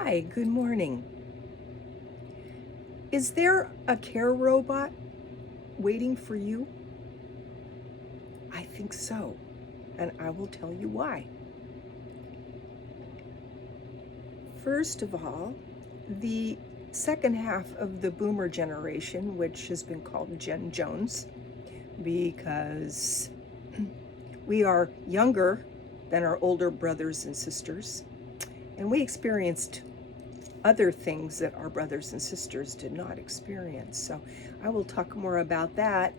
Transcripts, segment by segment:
Hi, good morning. Is there a care robot waiting for you? I think so, and I will tell you why. First of all, the second half of the boomer generation, which has been called Gen Jones, because we are younger than our older brothers and sisters, and we experienced other things that our brothers and sisters did not experience. So I will talk more about that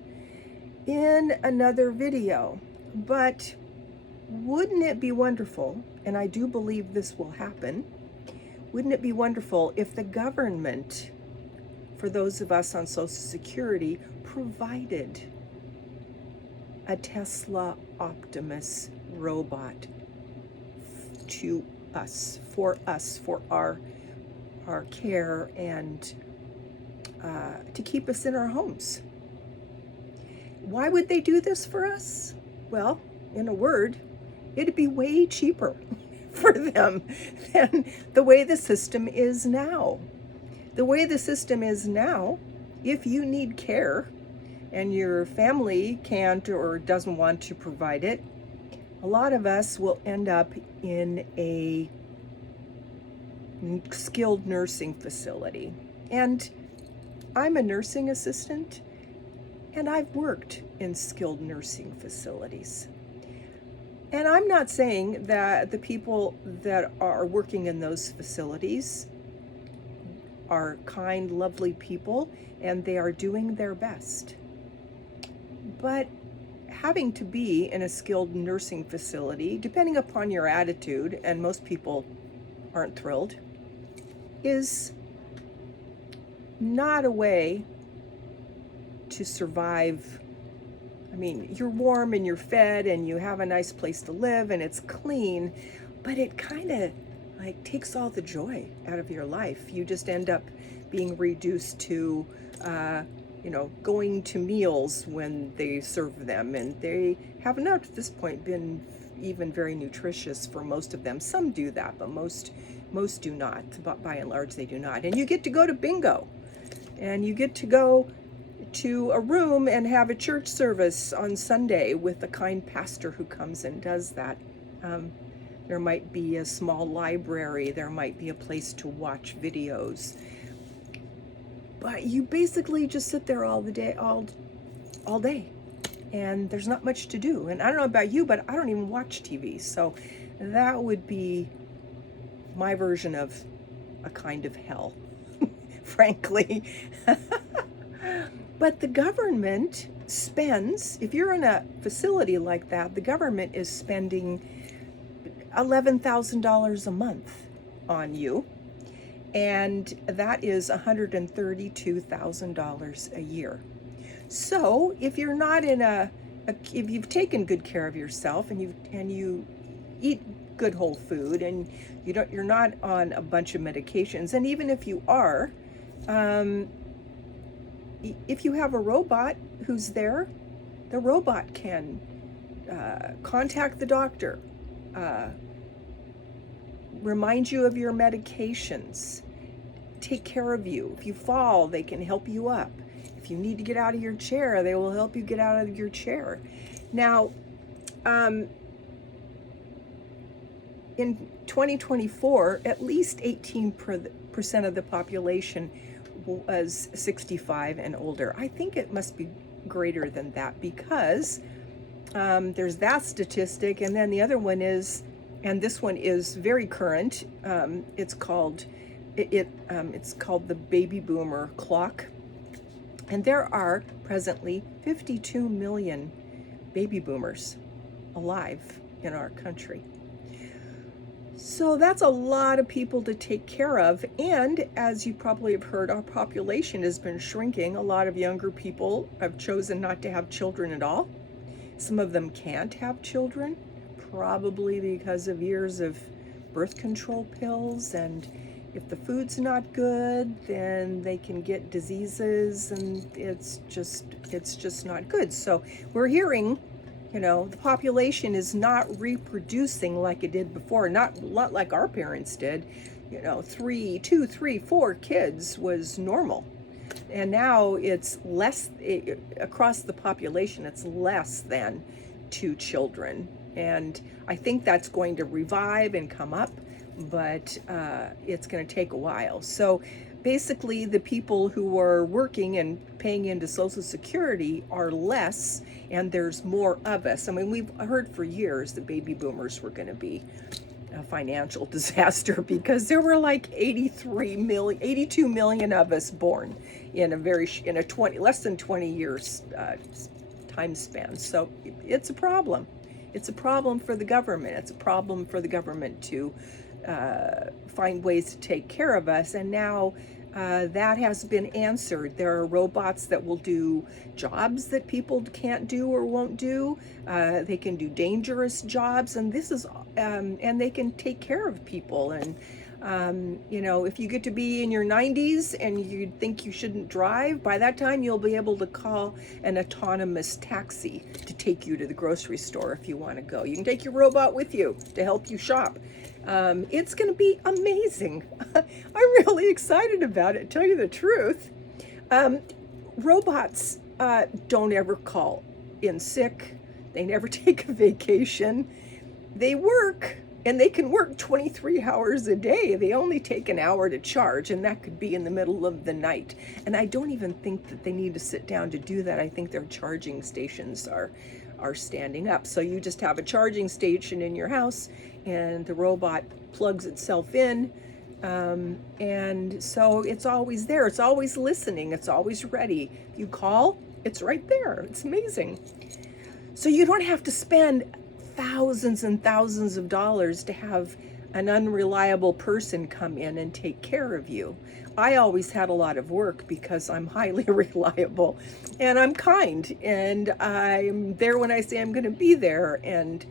in another video. But wouldn't it be wonderful, and I do believe this will happen, wouldn't it be wonderful if the government, for those of us on Social Security, provided a Tesla Optimus robot to us, for our care and to keep us in our homes? Why would they do this for us? Well, in a word, it'd be way cheaper for them than the way the system is now. The way the system is now, if you need care and your family can't or doesn't want to provide it, a lot of us will end up in a skilled nursing facility. And I'm a nursing assistant, and I've worked in skilled nursing facilities. And I'm not saying that the people that are working in those facilities are kind, lovely people, and they are doing their best. But having to be in a skilled nursing facility, depending upon your attitude, and most people aren't thrilled, is not a way to survive. I mean, you're warm and you're fed and you have a nice place to live and it's clean, but it kind of like takes all the joy out of your life. You just end up being reduced to, going to meals when they serve them, and they have not at this point been even very nutritious for most of them. Some do that, but most do not. But by and large, they do not. And you get to go to bingo, and you get to go to a room and have a church service on Sunday with a kind pastor who comes and does that. There might be a small library. There might be a place to watch videos. But you basically just sit there all day, and there's not much to do. And I don't know about you, but I don't even watch TV. So that would be my version of a kind of hell, frankly. But the government spends, if you're in a facility like that, the government is spending $11,000 a month on you, and that is $132,000 a year. So if you're not in if you've taken good care of yourself and you eat good whole food and you're not on a bunch of medications, and even if you are, if you have a robot who's there, the robot can contact the doctor, remind you of your medications, take care of you. If you fall, they can help you up. If you need to get out of your chair, they will help you get out of your chair. Now, in 2024, at least 18% of the population was 65 and older. I think it must be greater than that, because there's that statistic, and then the other one is, and this one is very current. It's called the baby boomer clock, and there are presently 52 million baby boomers alive in our country. So that's a lot of people to take care of. And as you probably have heard, our population has been shrinking. A lot of younger people have chosen not to have children at all. Some of them can't have children, probably because of years of birth control pills. And if the food's not good, then they can get diseases, and it's just not good. So we're hearing, the population is not reproducing like it did before, not like our parents did. two, three, four kids was normal. And now it's less, across the population, it's less than two children. And I think that's going to revive and come up, but it's going to take a while. So basically, the people who are working and paying into Social Security are less, and there's more of us. I mean, we've heard for years that baby boomers were going to be a financial disaster because there were like 82 million of us born in a 20 less than 20 years time span. So it's a problem. It's a problem for the government. It's a problem for the government to find ways to take care of us. And now that has been answered. There are robots that will do jobs that people can't do or won't do. They can do dangerous jobs, and and they can take care of people. And if you get to be in your 90s and you think you shouldn't drive, by that time you'll be able to call an autonomous taxi to take you to the grocery store if you want to go. You can take your robot with you to help you shop. It's going to be amazing. I'm really excited about it, to tell you the truth. Robots don't ever call in sick. They never take a vacation. They work, and they can work 23 hours a day. They only take an hour to charge, and that could be in the middle of the night. And I don't even think that they need to sit down to do that. I think their charging stations are standing up. So you just have a charging station in your house, and the robot plugs itself in. And so it's always there. It's always listening. It's always ready. If you call, it's right there. It's amazing. So you don't have to spend thousands and thousands of dollars to have an unreliable person come in and take care of you. I always had a lot of work because I'm highly reliable and I'm kind, and I'm there when I say I'm going to be there. And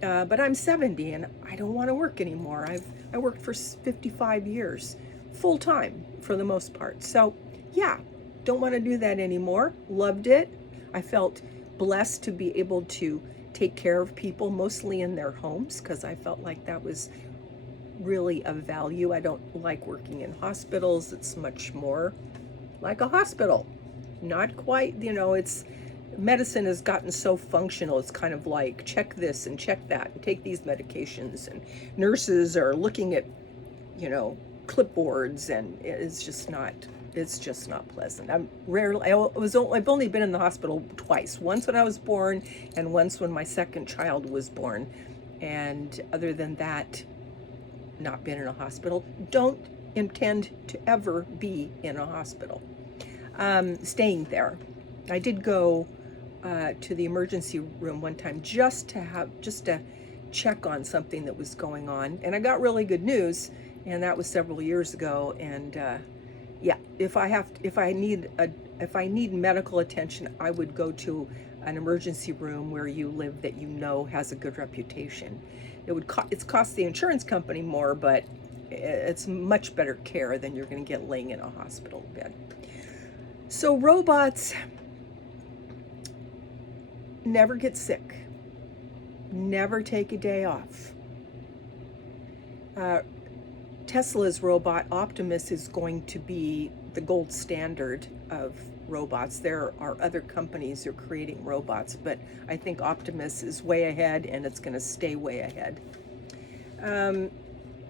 but I'm 70 and I don't want to work anymore. I worked for 55 years, full time for the most part. So yeah, don't want to do that anymore. Loved it. I felt blessed to be able to take care of people, mostly in their homes, because I felt like that was really of value. I don't like working in hospitals. It's much more like a hospital. Not quite, it's medicine has gotten so functional. It's kind of like check this and check that and take these medications, and nurses are looking at clipboards, and it's just not pleasant. I've only been in the hospital twice, once when I was born and once when my second child was born, and other than that, not been in a hospital. Don't intend to ever be in a hospital. Staying there. I did go to the emergency room one time just to check on something that was going on, and I got really good news, and that was several years ago. And yeah, if I need medical attention, I would go to an emergency room where you live that has a good reputation. It's cost the insurance company more, but it's much better care than you're going to get laying in a hospital bed. So robots never get sick, never take a day off. Tesla's robot Optimus is going to be the gold standard of robots. There are other companies who are creating robots, but I think Optimus is way ahead, and it's going to stay way ahead.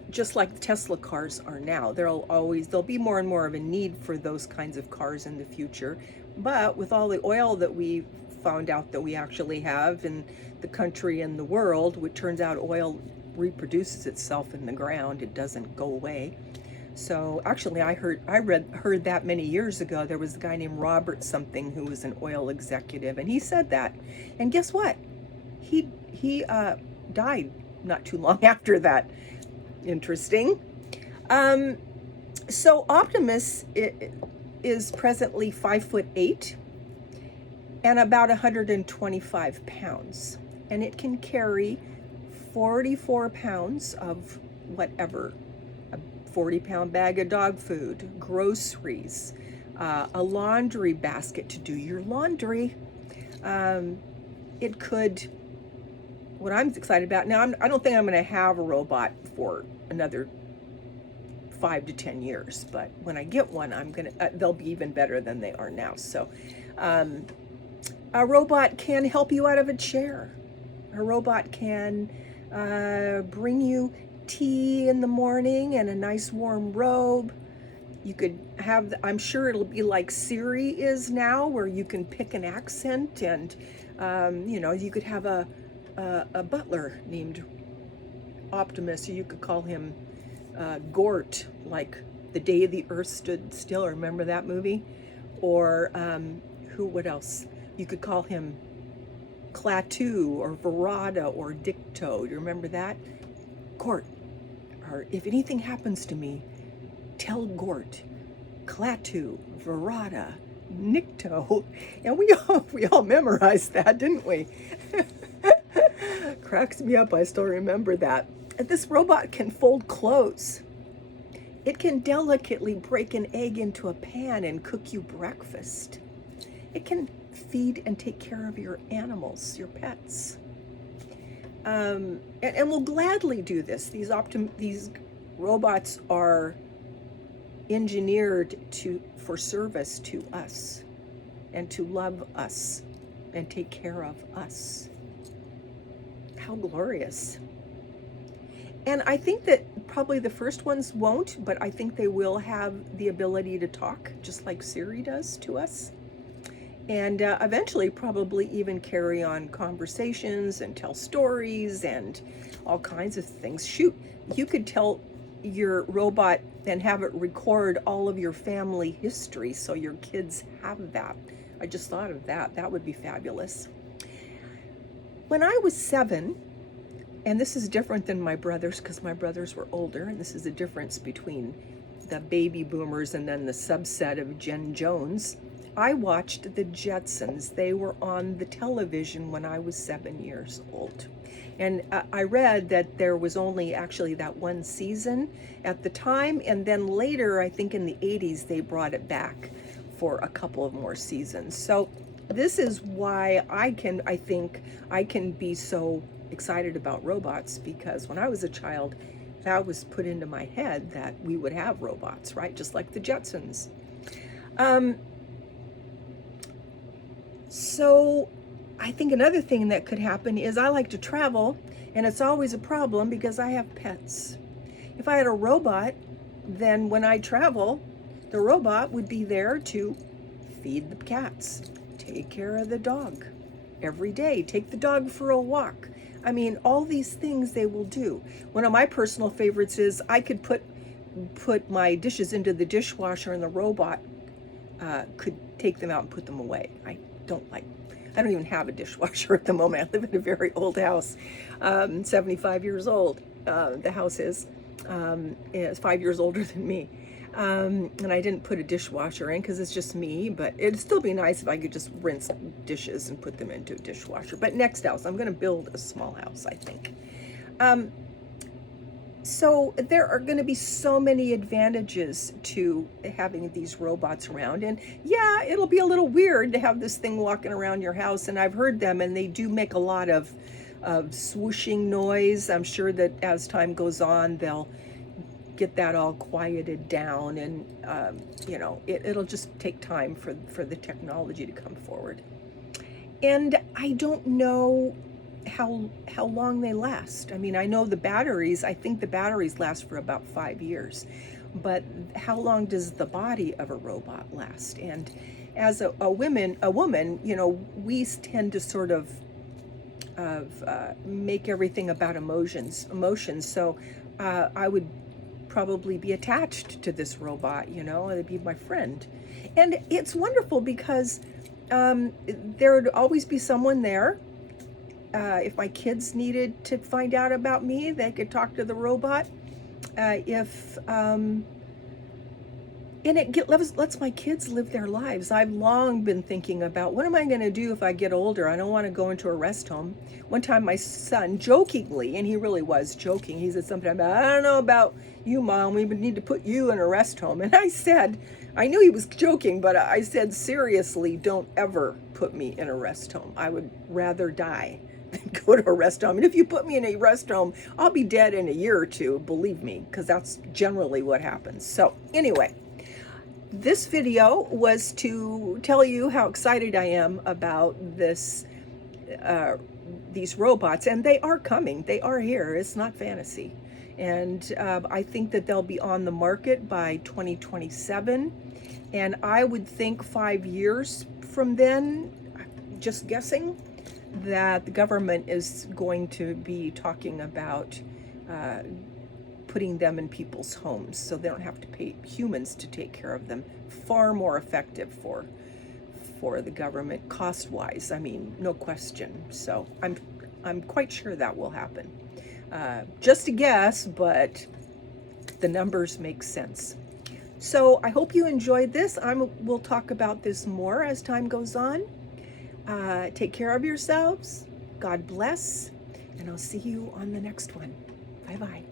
Just like the Tesla cars are now. There'll be more and more of a need for those kinds of cars in the future. But with all the oil that we found out that we actually have in the country and the world, which turns out oil reproduces itself in the ground. It doesn't go away. So actually, I heard that many years ago. There was a guy named Robert something who was an oil executive, and he said that. And guess what? He died not too long after that. Interesting. So Optimus is presently 5'8" and about 125 pounds, and it can carry 44 pounds of whatever, a 40-pound bag of dog food, groceries, a laundry basket to do your laundry. It could, what I'm excited about now, I don't think I'm going to have a robot for another 5 to 10 years. But when I get one, they'll be even better than they are now. So a robot can help you out of a chair. A robot can bring you tea in the morning and a nice warm robe. You could have, I'm sure it'll be like Siri is now, where you can pick an accent, and you could have a butler named Optimus, or you could call him Gort, like The Day the Earth Stood Still. Remember that movie? Or what else? You could call him Klaatu or Verada or Dicto. You remember that? Gort, or if anything happens to me, tell Gort, Klaatu, Verada, Nikto. And we all memorized that, didn't we? Cracks me up, I still remember that. And this robot can fold clothes. It can delicately break an egg into a pan and cook you breakfast. It can feed and take care of your animals, your pets. And will gladly do this. These robots are engineered for service to us, and to love us and take care of us. How glorious. And I think that probably the first ones won't, but I think they will have the ability to talk, just like Siri does to us. And eventually probably even carry on conversations and tell stories and all kinds of things. Shoot, you could tell your robot and have it record all of your family history so your kids have that. I just thought of that. That would be fabulous. When I was 7, and this is different than my brothers because my brothers were older, and this is the difference between the baby boomers and then the subset of Gen Jones, I watched the Jetsons. They were on the television when I was 7 years old. And I read that there was only actually that one season at the time, and then later, I think in the 80s, they brought it back for a couple of more seasons. So this is why I think I can be so excited about robots, because when I was a child, that was put into my head that we would have robots, right? Just like the Jetsons. So I think another thing that could happen is I like to travel, and it's always a problem because I have pets. If I had a robot, then when I travel, the robot would be there to feed the cats, take care of the dog every day, take the dog for a walk. I mean, all these things they will do. One of my personal favorites is I could put my dishes into the dishwasher, and the robot could take them out and put them away. I don't even have a dishwasher at the moment. I live in a very old house, 75 years old. The house is 5 years older than me. And I didn't put a dishwasher in because it's just me, but it'd still be nice if I could just rinse dishes and put them into a dishwasher. But next house, I'm going to build a small house, I think. So there are going to be so many advantages to having these robots around. And yeah, it'll be a little weird to have this thing walking around your house. And I've heard them, and they do make a lot of swooshing noise. I'm sure that as time goes on, they'll get that all quieted down, and it'll just take time for the technology to come forward. And I don't know how long they last. I mean, I know I think the batteries last for about 5 years, but how long does the body of a robot last? And as a woman, we tend to sort of make everything about emotions. So I would probably be attached to this robot, it'd be my friend. And it's wonderful because there would always be someone there. If my kids needed to find out about me, they could talk to the robot. And it lets my kids live their lives. I've long been thinking about, what am I going to do if I get older? I don't want to go into a rest home. One time my son jokingly, and he really was joking, he said something about, I don't know about you, Mom, we would need to put you in a rest home. And I said, I knew he was joking, but I said, seriously, don't ever put me in a rest home. I would rather die go to a rest home. And if you put me in a rest home, I'll be dead in a year or two, believe me, because that's generally what happens. So anyway, this video was to tell you how excited I am about these robots, and they are coming. They are here. It's not fantasy. And I think that they'll be on the market by 2027. And I would think 5 years from then, just guessing, that the government is going to be talking about putting them in people's homes so they don't have to pay humans to take care of them. Far more effective for the government cost-wise. I mean, no question. So I'm quite sure that will happen. Just a guess, but the numbers make sense. So I hope you enjoyed this. We'll talk about this more as time goes on. Take care of yourselves. God bless. And I'll see you on the next one. Bye-bye.